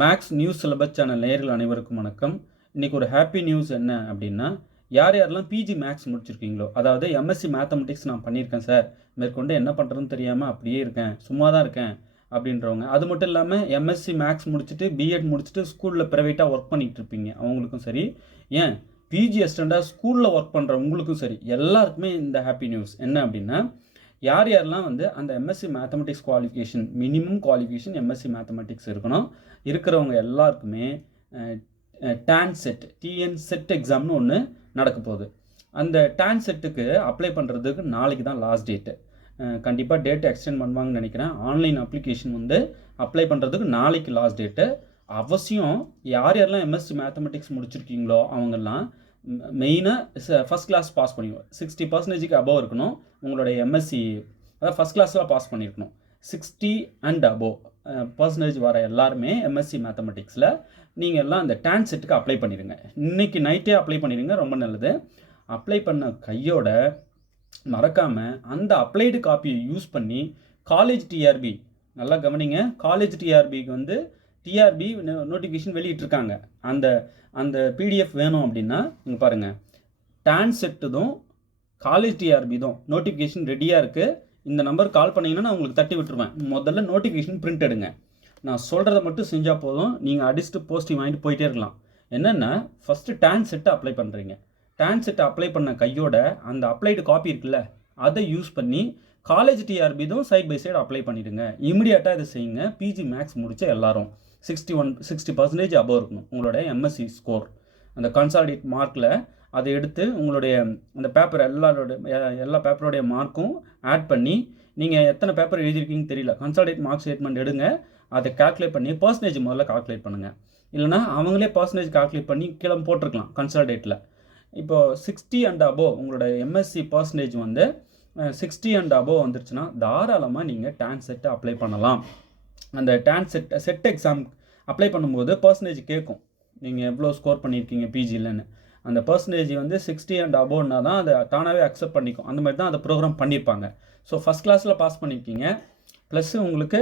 Maths news syllabus channel நேயர்கள் அனைவருக்கும் வணக்கம். இன்றைக்கி ஒரு ஹாப்பி நியூஸ் என்ன அப்படின்னா, யாரெல்லாம் பிஜி மேக்ஸ் முடிச்சிருக்கீங்களோ, அதாவது எம்எஸ்சி மேத்தமெட்டிக்ஸ் நான் பண்ணியிருக்கேன் சார், மேற்கொண்டு என்ன பண்ணுறதுன்னு தெரியாமல் அப்படியே இருக்கேன், சும்மா தான் இருக்கேன் அப்படின்றவங்க, அது மட்டும் இல்லாமல் எம்எஸ்சி மேக்ஸ் முடிச்சுட்டு பிஎட் முடிச்சுட்டு ஸ்கூலில் ப்ரைவேட்டாக ஒர்க் பண்ணிகிட்டு இருப்பீங்க அவங்களுக்கும் சரி, ஏன் பிஜி அசிஸ்டண்ட்டாக ஸ்கூலில் ஒர்க் பண்ணுற உங்களுக்கும் சரி, எல்லாருக்குமே இந்த ஹாப்பி நியூஸ் என்ன அப்படின்னா, யாரெல்லாம் வந்து அந்த MSc mathematics qualification minimum qualification MSc mathematics இருக்கணும் இருக்கிறவங்க எல்லாருக்குமே டான் செட் டிஎன் செட் எக்ஸாம்னு ஒன்று நடக்க போகுது. அந்த டான் செட்டுக்கு அப்ளை பண்ணுறதுக்கு நாளைக்கு தான் லாஸ்ட் டேட்டு. கண்டிப்பாக டேட் எக்ஸ்டெண்ட் பண்ணுவாங்கன்னு நினைக்கிறேன். ஆன்லைன் அப்ளிகேஷன் வந்து அப்ளை பண்ணுறதுக்கு நாளைக்கு லாஸ்ட் டேட்டு. அவசியம் யாரெல்லாம் எம்எஸ்சி மேத்தமெட்டிக்ஸ் முடிச்சிருக்கீங்களோ அவங்கெல்லாம் மெயினாக ஃபஸ்ட் கிளாஸ் பாஸ் பண்ணிக்கணும். 60% அபவ் இருக்கணும் உங்களுடைய எம்எஸ்சி, அதாவது ஃபஸ்ட் கிளாஸில் பாஸ் பண்ணியிருக்கணும். 60 அண்ட் அபவ் பர்சன்டேஜ் வர எல்லாருமே எம்எஸ்சி மேத்தமெட்டிக்ஸில் நீங்கள் எல்லாம் அந்த டான் செட்டுக்கு அப்ளை பண்ணிடுங்க. இன்றைக்கி நைட்டே அப்ளை பண்ணிடுங்க, ரொம்ப நல்லது. அப்ளை பண்ண கையோட மறக்காமல் அந்த அப்ளைடு காப்பியை யூஸ் பண்ணி காலேஜ் டிஆர்பி, நல்லா கவனிங்க, காலேஜ் டிஆர்பிக்கு வந்து டிஆர்பி நோட்டிஃபிகேஷன் வெளியிட்டிருக்காங்க. அந்த அந்த பிடிஎஃப் வேணும் அப்படின்னா இங்கே பாருங்கள், டான் செட்டுதும் காலேஜ் டிஆர்பி தான் நோட்டிஃபிகேஷன் ரெடியாக இருக்குது. இந்த நம்பர் கால் பண்ணிங்கன்னா நான் உங்களுக்கு தட்டி விட்டுருவேன். முதல்ல நோட்டிஃபிகேஷன் பிரிண்ட் எடுங்க. நான் சொல்கிறத மட்டும் செஞ்சால் போதும், நீங்கள் அடிச்சுட்டு போஸ்டிங் வாங்கிட்டு போயிட்டே இருக்கலாம். என்னென்னா ஃபஸ்ட்டு டான் செட்டை அப்ளை பண்ணுறீங்க. டான் செட்டை அப்ளை பண்ண கையோட அந்த அப்ளைடு காப்பி இருக்குல்ல, அதை யூஸ் பண்ணி காலேஜ் டிஆர்பி தான் சைட் பை சைடு அப்ளை பண்ணிவிடுங்க. இமிடியேட்டாக இதை செய்யுங்க. பிஜி மேக்ஸ் முடித்த எல்லாரும் 60% அபவ் இருக்கணும் உங்களுடைய எம்எஸ்சி ஸ்கோர். அந்த கன்சாலிடேட் மார்க்கில் அதை எடுத்து உங்களுடைய அந்த பேப்பர் எல்லா பேப்பரோடைய மார்க்கும் ஆட் பண்ணி, நீங்கள் எத்தனை பேப்பர் எழுதியிருக்கீங்கன்னு தெரியல, கன்சாலிடேட் மார்க் ஸ்டேட்மெண்ட் எடுங்க. அதை கால்குலேட் பண்ணி பர்சன்டேஜ் முதல்ல கால்குலேட் பண்ணுங்கள். இல்லைனா அவங்களே பர்சன்டேஜ் கால்குலேட் பண்ணி கீழே போட்டிருக்கலாம் கன்சாலிடேட்டில். இப்போது 60 அண்ட் அபவ் உங்களோட எம்எஸ்சி பர்சன்டேஜ் வந்து 60 அண்ட் அபவ் வந்துருச்சுன்னா தாராளமாக நீங்கள் டான் செட்டை அப்ளை பண்ணலாம். அந்த டான் செட் எக்ஸாம் அப்ளை பண்ணும்போது பர்சன்டேஜ் கேட்கும், நீங்கள் எவ்வளோ ஸ்கோர் பண்ணியிருக்கீங்க பிஜிலன்னு. அந்த பர்சன்டேஜ் வந்து 60 அண்ட் அபோவ்னா தான் அதை தானாகவே அக்செப்ட் பண்ணிக்கும். அந்த மாதிரி தான் அதை ப்ரோக்ராம் பண்ணியிருப்பாங்க. ஸோ ஃபஸ்ட் கிளாஸில் பாஸ் பண்ணியிருக்கீங்க, ப்ளஸ் உங்களுக்கு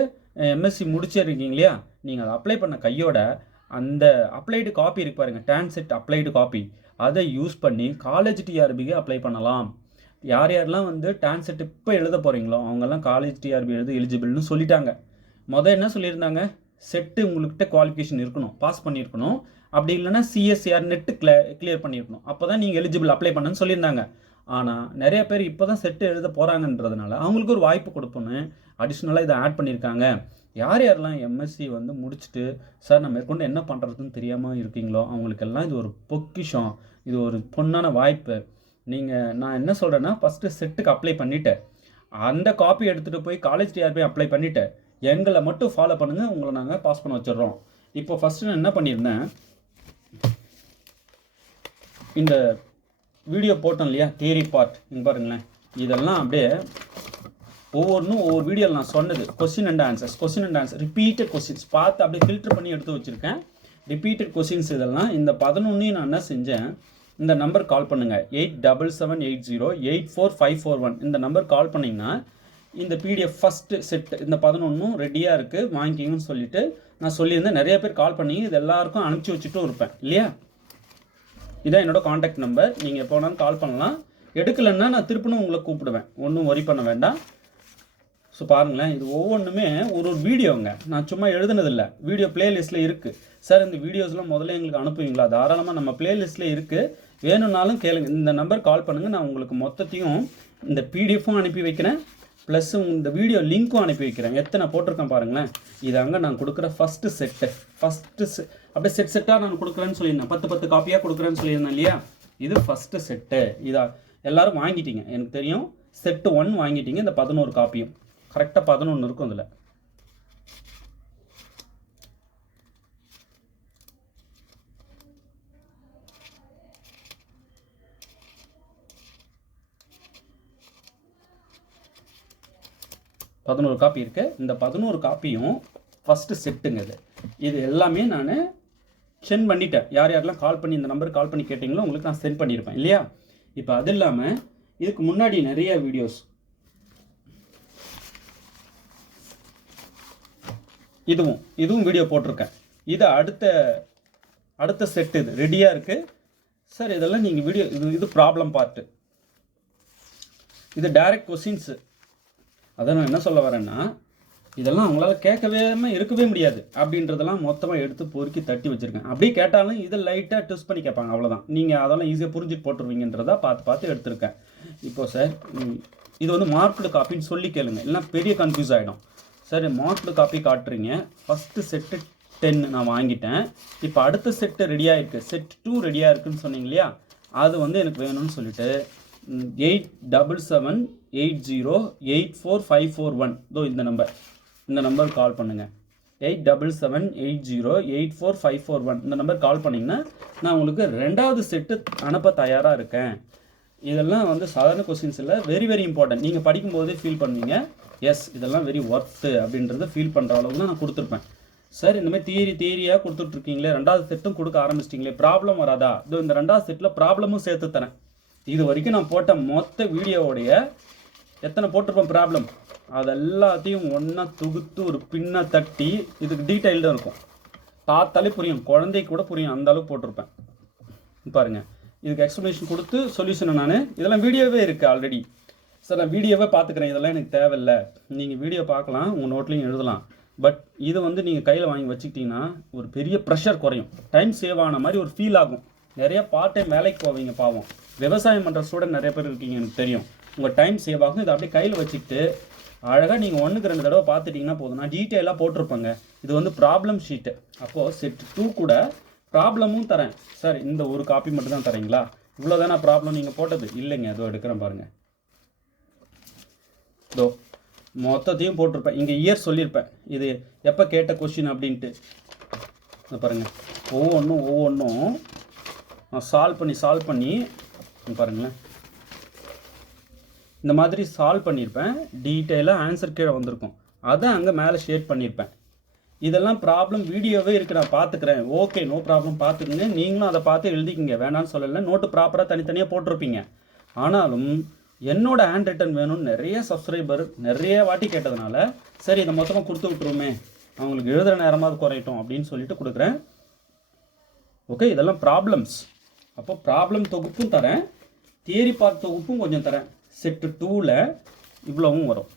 எம்எஸ்சி முடிச்சிருக்கீங்க இல்லையா, நீங்கள் அதை அப்ளை பண்ண கையோட அந்த அப்ளைடு காப்பி இருக்கு பாருங்கள், டான் செட் அப்ளைடு காப்பி, அதை யூஸ் பண்ணி காலேஜ் டிஆர்பிக்கு அப்ளை பண்ணலாம். யாரெல்லாம் வந்து டான் செட் இப்போ எழுத போகிறீங்களோ அவங்கெல்லாம் காலேஜ் டிஆர்பி எழுத எலிஜிபிள்னு சொல்லிட்டாங்க. என்ன சொல்லியிருந்தாங்க, செட்டு உங்கள்கிட்ட குவாலிஃபிகேஷன் இருக்கணும், பாஸ் பண்ணியிருக்கணும். அப்படி இல்லைனா சிஎஸ்ஆர் நெட்டு கிளியர் பண்ணியிருக்கணும். அப்போ தான் நீங்கள் எலிஜிபிள் அப்ளை பண்ணுன்னு சொல்லியிருந்தாங்க. ஆனால் நிறைய பேர் இப்போ தான் செட்டு எழுத போகிறாங்கன்றதுனால அவங்களுக்கு ஒரு வாய்ப்பு கொடுப்போன்னு அடிஷ்னலாக இதை ஆட் பண்ணியிருக்காங்க. யாரெல்லாம் எம்எஸ்சி வந்து முடிச்சுட்டு சார் நான் மேற்கொண்டு என்ன பண்ணுறதுன்னு தெரியாமல் இருக்கீங்களோ அவங்களுக்கெல்லாம் இது ஒரு பொக்கிஷம், இது ஒரு பொன்னான வாய்ப்பு. நான் என்ன சொல்கிறேன்னா, ஃபஸ்ட்டு செட்டுக்கு அப்ளை பண்ணிவிட்டு அந்த காப்பி எடுத்துகிட்டு போய் காலேஜ் டிஆர்பி அப்ளை பண்ணிவிட்டு எங்களை மட்டும் ஃபாலோ பண்ணுங்கள், உங்களை நாங்கள் பாஸ் பண்ண வச்சிடுறோம். இப்போ ஃபஸ்ட்டு நான் என்ன பண்ணியிருந்தேன், இந்த வீடியோ போட்டோம் இல்லையா தியரி பார்ட், இங்கே பாருங்களேன், இதெல்லாம் அப்படியே ஒவ்வொரு வீடியோவில் நான் சொன்னது question and answer repeated questions பார்த்து அப்படியே ஃபில்டர் பண்ணி எடுத்து வச்சுருக்கேன். ரிப்பீட்டட் கொஸ்டின்ஸ் இதெல்லாம். இந்த 11 நான் என்ன செஞ்சேன், இந்த நம்பர் கால் பண்ணுங்கள், 8778084541. இந்த நம்பர் கால் பண்ணிங்கன்னா இந்த பிடிஎஃப் ஃபஸ்ட்டு செட் இந்த 11 ரெடியாக இருக்குது, வாங்கிக்கிங்கன்னு சொல்லிவிட்டு நான் சொல்லியிருந்தேன். நிறைய பேர் கால் பண்ணி இது எல்லாருக்கும் அனுப்பிச்சி வச்சுட்டும் இருப்பேன் இல்லையா. இதான் என்னோடய காண்டாக்ட் நம்பர், நீங்கள் எப்போனாலும் கால் பண்ணலாம். எடுக்கலைன்னா நான் திருப்பினும் உங்களை கூப்பிடுவேன், ஒன்றும் ஒரி பண்ண வேண்டாம். ஸோ பாருங்களேன், இது ஒவ்வொன்றுமே ஒரு வீடியோங்க, நான் சும்மா எழுதுனதில்லை, வீடியோ பிளேலிஸ்ட்டில் இருக்குது. சார் இந்த வீடியோஸ்லாம் முதல்ல எங்களுக்கு அனுப்புவீங்களா? தாராளமாக நம்ம பிளேலிஸ்ட்டில் இருக்குது, வேணும்னாலும் கேளுங்க. இந்த நம்பர் கால் பண்ணுங்கள், நான் உங்களுக்கு மொத்தத்தையும் இந்த பிடிஎஃப்பும் அனுப்பி வைக்கிறேன், ப்ளஸ் இந்த வீடியோ லிங்க்கும் அனுப்பி வைக்கிறேன். எத்தனை போட்டிருக்கேன் பாருங்களேன். இது அங்கே நான் கொடுக்குற ஃபஸ்ட்டு செட்டு, அப்படியே செட்டாக நான் கொடுக்குறேன்னு சொல்லியிருந்தேன், 10 காப்பியாக கொடுக்குறேன்னு சொல்லியிருந்தேன் இல்லையா. இது ஃபஸ்ட்டு செட்டு. இதை எல்லோரும் வாங்கிட்டீங்க, எனக்கு தெரியும். செட்டு 1 வாங்கிட்டீங்க. இந்த 11 காப்பியும் கரெக்டாக 11 இருக்கும். இதில் காப்பி இருக்குது. இந்த 11 காப்பியும் ஃபஸ்ட்டு செட்டுங்க. இது எல்லாமே நான் சென்ட் பண்ணிட்டேன். யாரெல்லாம் கால் பண்ணி இந்த நம்பருக்கு கால் பண்ணி கேட்டிங்களோ உங்களுக்கு நான் சென்ட் பண்ணியிருப்பேன் இல்லையா. இப்போ அது இல்லாமல் இதுக்கு முன்னாடி நிறைய வீடியோஸ், இதுவும் வீடியோ போட்டிருக்கேன். இது அடுத்த செட் இது ரெடியாக இருக்குது சார். இதெல்லாம் நீங்கள் வீடியோ இது ப்ராப்ளம் பார்ட்டு, இது டைரக்ட் கொஸ்டின்ஸு. அதை நான் என்ன சொல்ல வரேன்னா, இதெல்லாம் அவங்களால இருக்கவே முடியாது அப்படின்றதெல்லாம் மொத்தமாக எடுத்து பொறுக்கி தட்டி வச்சுருக்கேன். அப்படியே கேட்டாலும் இதை லைட்டாக டெஸ்ட் பண்ணி கேட்பாங்க, அவ்வளோதான். நீங்கள் அதெல்லாம் ஈஸியாக புரிஞ்சுட்டு போட்டுருவீங்கன்றதா பார்த்து எடுத்திருக்கேன். இப்போது சார் இது வந்து மார்க்டு காப்பின்னு சொல்லி கேளுங்க, இல்லைனா பெரிய கன்ஃபியூஸ் ஆகிடும். சரி, மார்க்டு காப்பி காட்டுறீங்க. ஃபஸ்ட்டு செட்டு 10 நான் வாங்கிட்டேன். இப்போ அடுத்த செட்டு ரெடியாக இருக்குது, செட் 2 ரெடியாக இருக்குதுன்னு சொன்னீங்க இல்லையா, அது வந்து எனக்கு வேணும்னு சொல்லிட்டு 8778084541 இதோ இந்த நம்பர் கால் பண்ணுங்கள். 8778084541 இந்த நம்பர் கால் பண்ணிங்கன்னா நான் உங்களுக்கு 2வது செட்டு அனுப்ப தயாராக இருக்கேன். இதெல்லாம் வந்து சாதாரண கொஸ்டின்ஸ் இல்லை, வெரி வெரி இம்பார்ட்டன்ட். நீங்கள் படிக்கும்போதே ஃபீல் பண்ணுவீங்க, எஸ் இதெல்லாம் வெரி ஒர்த்து அப்படின்றத ஃபீல் பண்ணுற அளவுக்கு தான் நான் கொடுத்துருப்பேன். சார் இந்தமாதிரி தியரியாக கொடுத்துட்ருக்கீங்களே, 2வது செட்டும் கொடுக்க ஆரம்பிச்சிட்டிங்களே, ப்ராப்ளம் வராதா? இதோ இந்த 2வது செட்டில் ப்ராப்ளமும் சேர்த்து தரேன். இது வரைக்கும் நான் போட்ட மொத்த வீடியோவுடைய எத்தனை போட்டிருப்பேன் ப்ராப்ளம், அதெல்லாத்தையும் ஒன்றா தொகுத்து ஒரு பின்னை தட்டி இதுக்கு டீட்டெயில்டாக இருக்கும். பார்த்தாலே புரியும், குழந்தைக்கு கூட புரியும், அந்த அளவுக்கு போட்டிருப்பேன். பாருங்கள், இதுக்கு எக்ஸ்ப்ளனேஷன் கொடுத்து சொல்யூஷனை இதெல்லாம் வீடியோவே இருக்குது ஆல்ரெடி. சார் நான் வீடியோவே பார்த்துக்கிறேன், இதெல்லாம் எனக்கு தேவையில்லை. நீங்கள் வீடியோ பார்க்கலாம், உங்கள் நோட்லேயும் எழுதலாம். பட் இது வந்து நீங்கள் கையில் வாங்கி வச்சுக்கிட்டிங்கன்னா ஒரு பெரிய ப்ரெஷர் குறையும், டைம் சேவ் ஆன மாதிரி ஒரு ஃபீல் ஆகும். நிறைய பார்ட் டைம் வேலைக்கு போவீங்க, பாவம் விவசாயம் பண்ணுற ஸ்டூடெண்ட் நிறைய பேர் இருக்கீங்க, எனக்கு தெரியும். உங்கள் டைம் சேவ் ஆகும். இதை அப்படியே கையில் வச்சுக்கிட்டு அழகாக நீங்கள் 1க்கு 2 தடவை பார்த்துட்டிங்கன்னா போதும். நான் டீட்டெயிலாக போட்டிருப்பேங்க. இது வந்து ப்ராப்ளம் ஷீட்டு. அப்போது செட் 2 கூட ப்ராப்ளமும் தரேன். சார் இந்த ஒரு காப்பி மட்டும் தான் தரீங்களா, இவ்வளோ தானே ப்ராப்ளம் நீங்கள் போட்டது? இல்லைங்க, அதோ எடுக்கிறேன் பாருங்கள். இதோ மொத்தத்தையும் போட்டிருப்பேன். இங்கே இயர் சொல்லியிருப்பேன், இது எப்போ கேட்ட கொஷின் அப்படின்ட்டு. இதை பாருங்கள், ஒவ்வொன்றும் நான் சால்வ் பண்ணி பாருங்களேன், இந்த மாதிரி சால்வ் பண்ணியிருப்பேன். டீட்டெயிலாக ஆன்சர் கீழே வந்திருக்கும், அதை அங்கே மேலே ஷேர் பண்ணியிருப்பேன். இதெல்லாம் ப்ராப்ளம் வீடியோவே இருக்குது, நான் பார்த்துக்கிறேன். ஓகே, நோ ப்ராப்ளம், பார்த்துக்குங்க. நீங்களும் அதை பார்த்து எழுதிக்கிங்க, வேணான்னு சொல்லலை. நோட்டு ப்ராப்பராக தனித்தனியாக போட்டிருப்பீங்க. ஆனாலும் என்னோட ஹேண்ட் ரிட்டன் வேணும்னு நிறைய சப்ஸ்கிரைபர் நிறைய வாட்டி கேட்டதுனால சரி இதை மொத்தமாக கொடுத்து விட்டுருமே, அவங்களுக்கு எழுதுகிற நேரமாவது குறையட்டும் அப்படின்னு சொல்லிட்டு கொடுக்குறேன். ஓகே, இதெல்லாம் ப்ராப்ளம்ஸ். அப்போ ப்ராப்ளம் தொகுப்பும் தரேன், தியரி பார்ட் தொகுப்பும் கொஞ்சம் தரேன். செட்டு 2ல் இவ்வளவும் வரும்.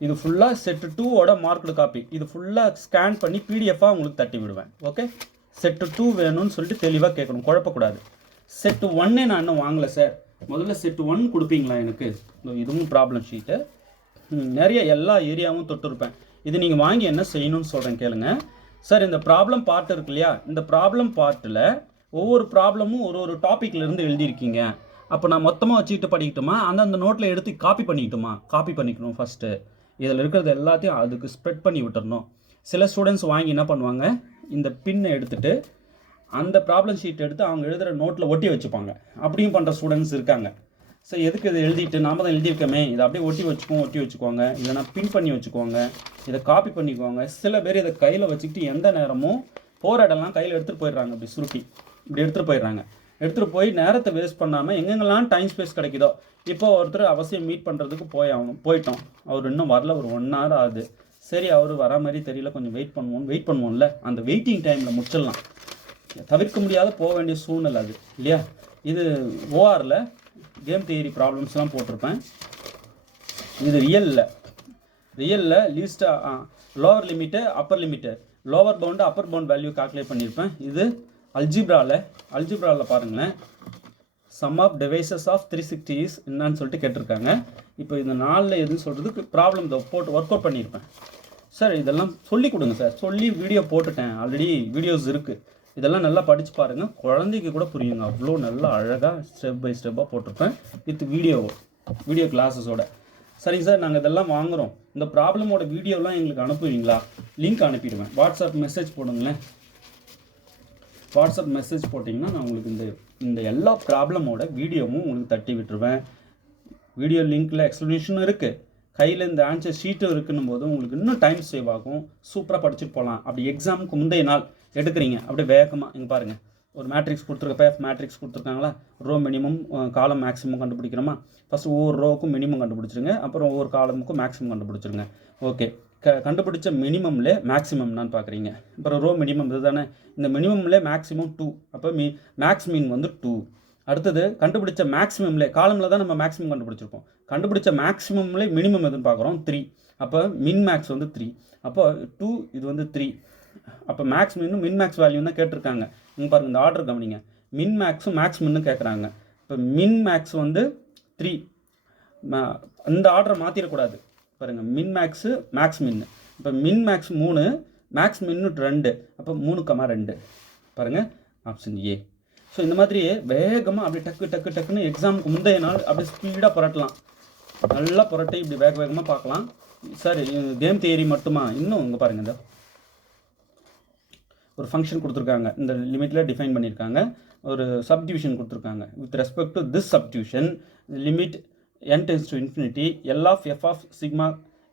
இது ஃபுல்லாக செட்டு 2ஓட மார்க்டு காப்பி. இது ஃபுல்லாக ஸ்கேன் பண்ணி பிடிஎஃபாக உங்களுக்கு தட்டி விடுவேன். ஓகே, செட்டு 2 வேணும்னு சொல்லிட்டு தெளிவாக கேட்கணும், குழப்பக்கூடாது. செட்டு 1 நான் இன்னும் வாங்கலை சார், முதல்ல செட்டு 1 கொடுப்பீங்களா எனக்கு? இதுவும் ப்ராப்ளம் ஷீட்டு, நிறைய எல்லா ஏரியாவும் தொட்டிருப்பேன். இது நீங்கள் வாங்கி என்ன செய்யணும்னு சொல்கிறேன் கேளுங்க. சார் இந்த ப்ராப்ளம் பார்ட் இருக்கு இல்லையா, இந்த ப்ராப்ளம் பார்ட்டில் ஒவ்வொரு ப்ராப்ளமும் ஒரு டாப்பிக்லேருந்து எழுதியிருக்கீங்க. அப்போ நான் மொத்தமாக வச்சுக்கிட்டு படிக்கட்டுமா, அந்த நோட்டில் எடுத்து காப்பி பண்ணிக்கணும் ஃபஸ்ட்டு. இதில் இருக்கிறது எல்லாத்தையும் அதுக்கு ஸ்ப்ரெட் பண்ணி விட்டுறணும். சில ஸ்டூடெண்ட்ஸ் வாங்கி என்ன பண்ணுவாங்க, இந்த பின்னை எடுத்துகிட்டு அந்த ப்ராப்ளம் ஷீட் எடுத்து அவங்க எழுதுகிற நோட்டில் ஒட்டி வச்சுப்பாங்க. அப்படியும் பண்ணுற ஸ்டூடெண்ட்ஸ் இருக்காங்க. ஸோ எதுக்கு இதை எழுதிட்டு நாம் தான் எழுதியிருக்கோமே, இதை அப்படியே ஒட்டி வச்சுக்குவாங்க, இல்லைனா பின் பண்ணி வச்சுக்குவாங்க, இதை காப்பி பண்ணிக்குவாங்க. சில பேர் இதை கையில் வச்சுக்கிட்டு எந்த நேரமும் போகிற இடம்லாம் கையில் எடுத்துகிட்டு போயிடுறாங்க, இப்படி சுருட்டி இப்படி எடுத்துகிட்டு போயிடுறாங்க. எடுத்துகிட்டு போய் நேரத்தை வேஸ்ட் பண்ணாமல் எங்கெங்கெல்லாம் டைம் ஸ்பேஸ் கிடைக்குதோ. இப்போ ஒருத்தர் அவசியம் மீட் பண்ணுறதுக்கு போயிட்டோம், அவர் இன்னும் வரல, ஒரு 1 hour ஆகுது. சரி, அவர் வர மாதிரி தெரியல, கொஞ்சம் வெயிட் பண்ணுவோம்ல, அந்த வெயிட்டிங் டைமில் முடிச்சிடலாம். தவிர்க்க முடியாத போக வேண்டிய சூழ்நிலை அது இல்லையா. இது ஓஆரில் கேம் தியரி ப்ராப்ளம்ஸ்லாம் போட்டிருப்பேன். இது ரியலில் லீஸ்ட்டாக lower limit upper limit, lower bound upper bound value calculate பண்ணியிருப்பேன். இது அல்ஜிப்ராவில் பாருங்களேன், sum of devices of 360 is என்னன்னு சொல்லிட்டு கேட்டிருக்காங்க. இப்போ இந்த 4ல் எதுன்னு சொல்கிறதுக்கு ப்ராப்ளம் போட்டு ஒர்க் அவுட் பண்ணியிருப்பேன். சார் இதெல்லாம் சொல்லி கொடுங்க சார், சொல்லி வீடியோ போட்டுட்டேன், ஆல்ரெடி வீடியோஸ் இருக்குது. இதெல்லாம் நல்லா படித்து பாருங்கள், குழந்தைக்கு கூட புரியுங்க, அவ்வளோ நல்லா அழகாக ஸ்டெப் பை ஸ்டெப்பாக போட்டிருப்பேன் வித் வீடியோ கிளாஸஸோட. சரிங்க சார், நாங்கள் இதெல்லாம் வாங்குகிறோம், இந்த ப்ராப்ளமோட வீடியோலாம் எங்களுக்கு அனுப்புவீங்களா? லிங்க் அனுப்பிடுவேன், வாட்ஸ்அப் மெசேஜ் போடுங்களேன். வாட்ஸ்அப் மெசேஜ் போட்டிங்கன்னா நான் உங்களுக்கு இந்த எல்லா ப்ராப்ளமோட வீடியோவும் உங்களுக்கு தட்டி விட்டுருவேன். வீடியோ லிங்க்கில் எக்ஸ்ப்ளனேஷனும் இருக்குது, கையில் இந்த ஆன்சர் ஷீட்டும் இருக்குன்னும் போது உங்களுக்கு இன்னும் டைம் சேவ் ஆகும், சூப்பராக படிச்சுட்டு போகலாம். அப்படி எக்ஸாமுக்கு முந்தைய நாள் எடுக்கிறீங்க, அப்படியே வேகமாக இங்கே பாருங்கள், ஒரு மேட்ரிக்ஸ் கொடுத்துருக்க மேட்ரிக்ஸ் கொடுத்துருக்காங்களா, ரோ மினிமம் காலம் மேக்ஸிமம் கண்டுபிடிக்கிறோமா. ஃபஸ்ட்டு ஒவ்வொரு ரோவுக்கும் மினிமம் கண்டுபிடிச்சிருங்க, அப்புறம் ஒவ்வொரு காலமுக்கும் மேக்ஸிமம் கண்டுபிடிச்சிருங்க. ஓகே, கண்டுபிடிச்ச மினிமம்ல மேக்ஸிமம் என்னன்னு பார்க்குறீங்க. அப்புறம் ரோ மினிமம் இது தானே, இந்த மினிமம்ல மேக்ஸிமம் 2, அப்போ மேக்ஸ் மீன் வந்து 2. அடுத்தது கண்டுபிடிச்ச மேக்ஸிமம்ல காலமில் தான் நம்ம மேக்ஸிமம் கண்டுபிடிச்சிருக்கோம். கண்டுபிடிச்ச மேக்ஸிமம்ல மினிமம் எதுன்னு பார்க்குறோம் 3. அப்போ மின் மேக்ஸ் வந்து 3. அப்போ 2 இது வந்து 3. அப்போ மேக்ஸ் மின்னும் மின் மேக்ஸ் வேல்யூ தான் கேட்டிருக்காங்க. இங்கே பாருங்கள், இந்த ஆர்டர் கவனிங்க. மின் மேக்ஸும் மேக்ஸ் மின்னும் கேட்குறாங்க. இப்போ மின் மேக்ஸ் வந்து 3. இந்த ஆர்டரை மாற்றிடக்கூடாது. பாருங்கள், மின் மேக்ஸு மேக்ஸ் மின்னு. இப்போ மின் மேக்ஸ் 3, மேக்ஸ் மின்னு 2. அப்போ 3,2 பாருங்கள், ஆப்ஷன் ஏ. ஸோ இந்த மாதிரி வேகமாக அப்படி டக்குன்னு எக்ஸாமுக்கு முந்தைய நாள் அப்படி ஸ்பீடாக புரட்டலாம். நல்லா புரட்டி இப்படி வேகமாக பார்க்கலாம். சார் கேம் தியரி மட்டுமா? இன்னும் இங்கே பாருங்கள், இந்த ஒரு ஃபங்க்ஷன் கொடுத்துருக்காங்க, இந்த லிமிட்டில் டிஃபைன் பண்ணியிருக்காங்க. ஒரு சப்டிவிஷன் கொடுத்துருக்காங்க. With respect to this subdivision limit n tends to infinity L of F of sigma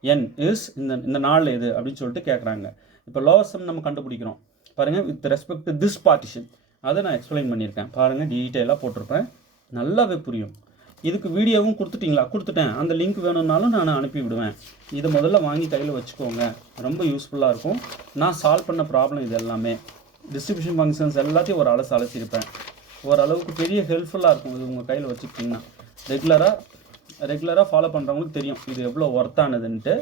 N is இந்த நாள் எது அப்படின்னு சொல்லிட்டு கேட்குறாங்க. இப்போ லோவர் சம் நம்ம கண்டுபிடிக்கிறோம். பாருங்கள், with respect to this partition அதை நான் எக்ஸ்பிளைன் பண்ணியிருக்கேன். பாருங்கள், டீட்டெயிலாக போட்டிருப்பேன், நல்லாவே புரியும். இதுக்கு வீடியோவும் கொடுத்துட்டேன். அந்த லிங்க் வேணும்னாலும் நான் அனுப்பி விடுவேன். இதை முதல்ல வாங்கி கையில் வச்சுக்கோங்க, ரொம்ப யூஸ்ஃபுல்லாக இருக்கும். நான் சால்வ் பண்ண ப்ராப்ளம் இது எல்லாமே டிஸ்ட்ரிபியூஷன் ஃபங்க்ஷன்ஸ் எல்லாத்தையும் ஒரு அலசிருப்பேன். ஓரளவுக்கு பெரிய ஹெல்ப்ஃபுல்லாக இருக்கும் இது உங்கள் கையில் வச்சுக்கிட்டிங்கன்னா. ரெகுலராக ஃபாலோ பண்ணுறவங்களுக்கு தெரியும் இது எவ்வளோ ஒர்த்தானதுன்ட்டு